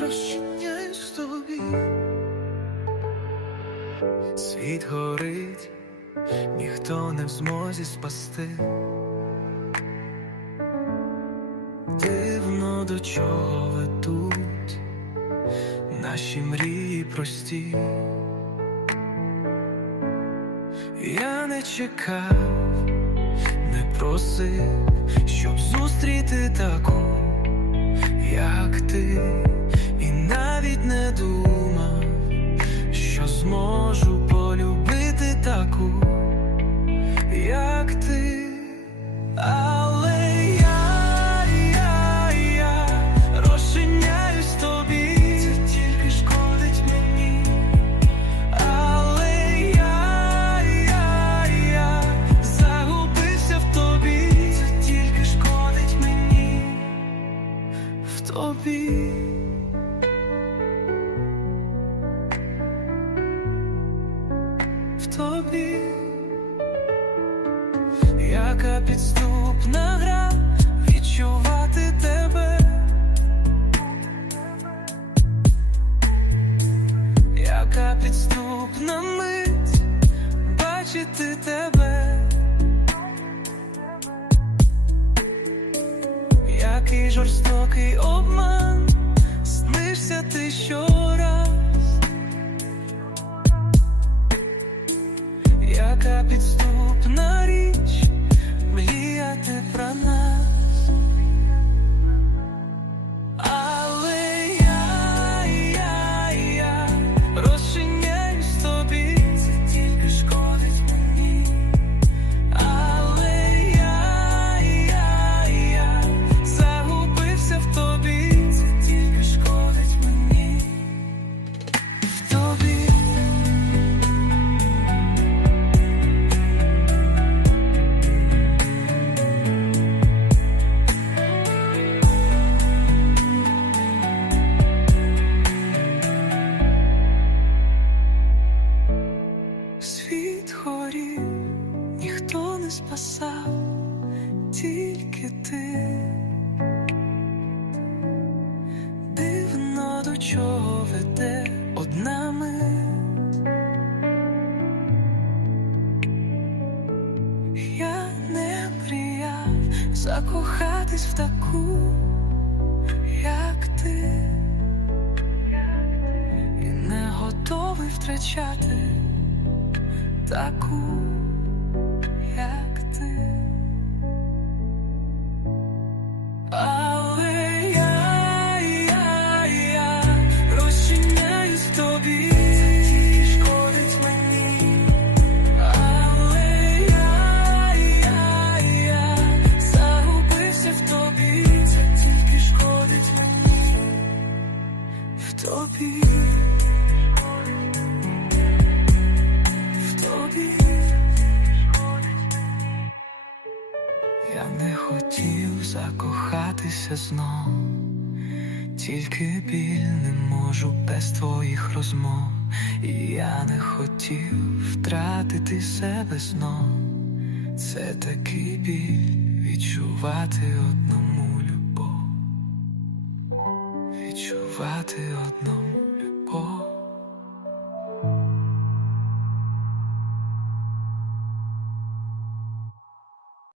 розчиняюсь тобі. Світ горить, ніхто не в змозі спасти. Дивно до чого ведуть наші мрії прості. Я не чекав, не просив, щоб зустріти таку, як ти, зможу полюбити таку, як ти. Але я, я, я розчиняюсь тобі, це тільки шкодить мені. Але я, я, я загубився в тобі, це тільки шкодить мені в тобі. Тобі, яка підступна гра відчувати тебе. Яка підступна мить бачити тебе, який жорстокий обман, снишся ти щораз, про нас. Тільки ти. Дивно до чого веде одна мить. Я не мріяв закохатись в таку, як ти, і не готовий втрачати таку, Я не хотів закохатися знов, тільки біль не можу без твоїх розмов, і я не хотів втратити себе знов. Це такий біль відчувати одному любов, відчувати одному.